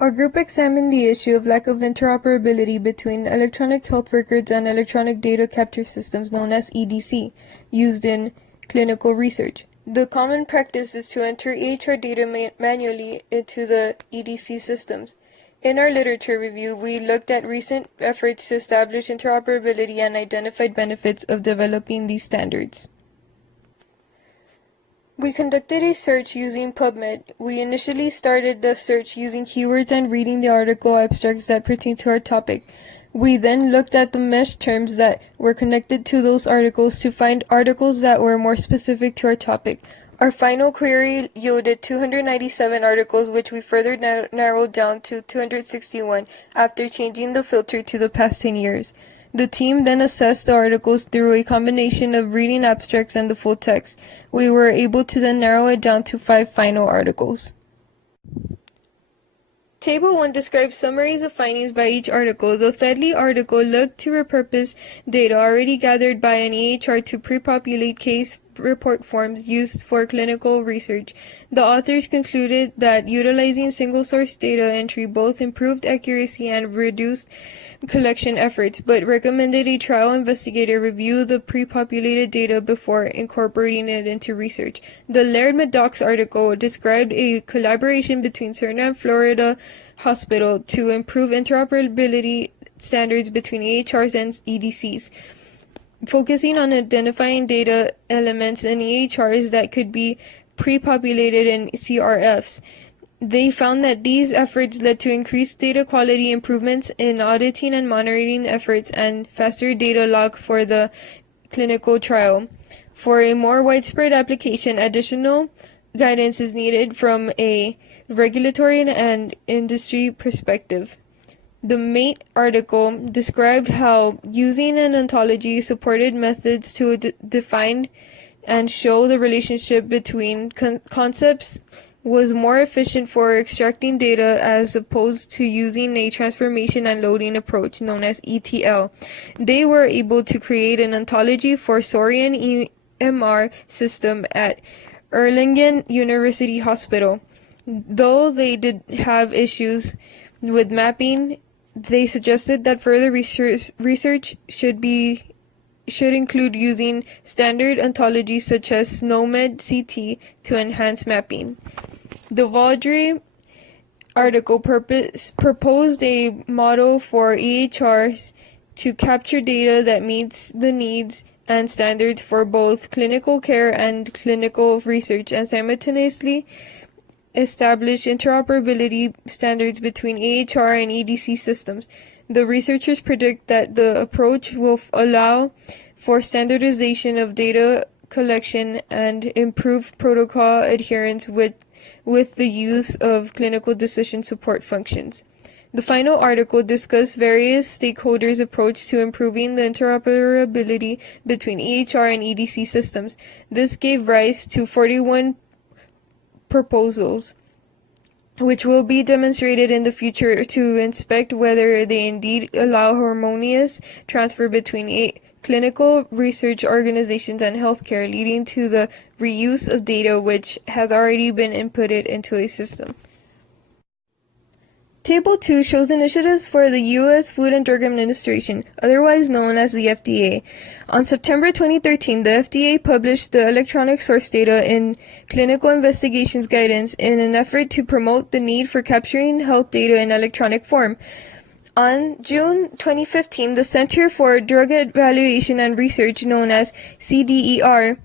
Our group examined the issue of lack of interoperability between electronic health records and electronic data capture systems known as EDC, used in clinical research. The common practice is to enter EHR data manually into the EDC systems. In our literature review, we looked at recent efforts to establish interoperability and identified benefits of developing these standards. We conducted a search using PubMed. We initially started the search using keywords and reading the article abstracts that pertain to our topic. We then looked at the mesh terms that were connected to those articles to find articles that were more specific to our topic. Our final query yielded 297 articles, which we further narrowed down to 261 after changing the filter to the past 10 years. The team then assessed the articles through a combination of reading abstracts and the full text. We were able to then narrow it down to 5 final articles. Table 1 describes summaries of findings by each article. The Fedley article looked to repurpose data already gathered by an EHR to pre-populate case report forms used for clinical research. The authors concluded that utilizing single-source data entry both improved accuracy and reduced collection efforts, but recommended a trial investigator review the pre-populated data before incorporating it into research. The Laird-Maddox article described a collaboration between Cerner and Florida Hospital to improve interoperability standards between EHRs and EDCs, focusing on identifying data elements in EHRs that could be pre-populated in CRFs. They found that these efforts led to increased data quality improvements in auditing and monitoring efforts and faster data log for the clinical trial. For a more widespread application, additional guidance is needed from a regulatory and industry perspective. The Mate article described how using an ontology supported methods to define and show the relationship between concepts was more efficient for extracting data as opposed to using a transformation and loading approach known as ETL. They were able to create an ontology for Saurian EMR system at Erlangen University Hospital. Though they did have issues with mapping, they suggested that further research should include using standard ontologies such as SNOMED CT to enhance mapping. The Vaudry article proposed a model for EHRs to capture data that meets the needs and standards for both clinical care and clinical research, and simultaneously establish interoperability standards between EHR and EDC systems. The researchers predict that the approach will allow for standardization of data collection and improve protocol adherence with the use of clinical decision support functions. The final article discussed various stakeholders' approach to improving the interoperability between EHR and EDC systems. This gave rise to 41 proposals, which will be demonstrated in the future to inspect whether they indeed allow harmonious transfer between clinical research organizations and healthcare, leading to the reuse of data which has already been inputted into a system. Table 2 shows initiatives for the U.S. Food and Drug Administration, otherwise known as the FDA. On September 2013, the FDA published the Electronic Source Data in Clinical Investigations Guidance in an effort to promote the need for capturing health data in electronic form. On June 2015, the Center for Drug Evaluation and Research, known as CDER,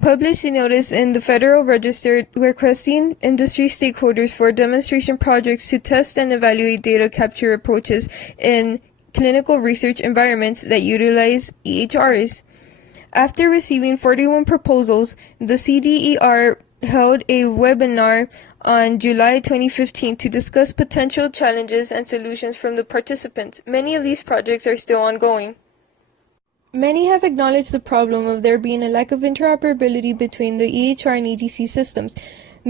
published a notice in the Federal Register requesting industry stakeholders for demonstration projects to test and evaluate data capture approaches in clinical research environments that utilize EHRs. After receiving 41 proposals, the CDER held a webinar on July 2015 to discuss potential challenges and solutions from the participants. Many of these projects are still ongoing. Many have acknowledged the problem of there being a lack of interoperability between the EHR and EDC systems.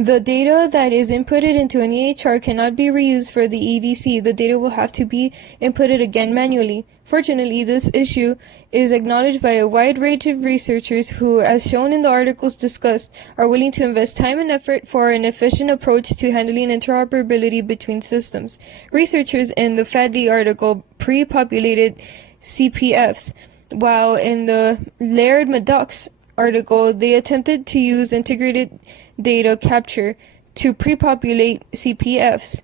The data that is inputted into an EHR cannot be reused for the EDC. The data will have to be inputted again manually. Fortunately, this issue is acknowledged by a wide range of researchers who, as shown in the articles discussed, are willing to invest time and effort for an efficient approach to handling interoperability between systems. Researchers in the Fadley article pre-populated CPFs, while in the Laird-Maddox article, they attempted to use integrated data capture to pre-populate CPFs.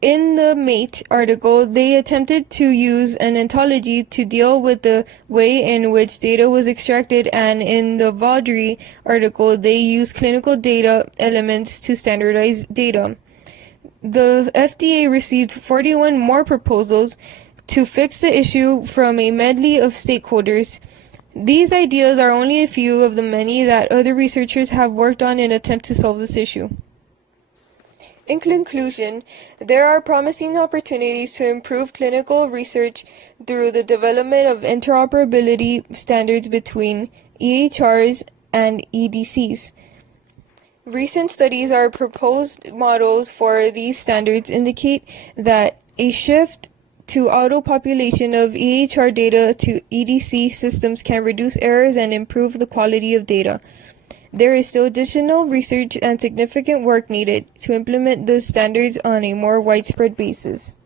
In the Mate article, they attempted to use an ontology to deal with the way in which data was extracted, and in the Vaudry article, they used clinical data elements to standardize data. The FDA received 41 more proposals to fix the issue from a medley of stakeholders. These ideas are only a few of the many that other researchers have worked on in an attempt to solve this issue. In conclusion, there are promising opportunities to improve clinical research through the development of interoperability standards between EHRs and EDCs. Recent studies or proposed models for these standards indicate that a shift to auto-population of EHR data to EDC systems can reduce errors and improve the quality of data. There is still additional research and significant work needed to implement the standards on a more widespread basis.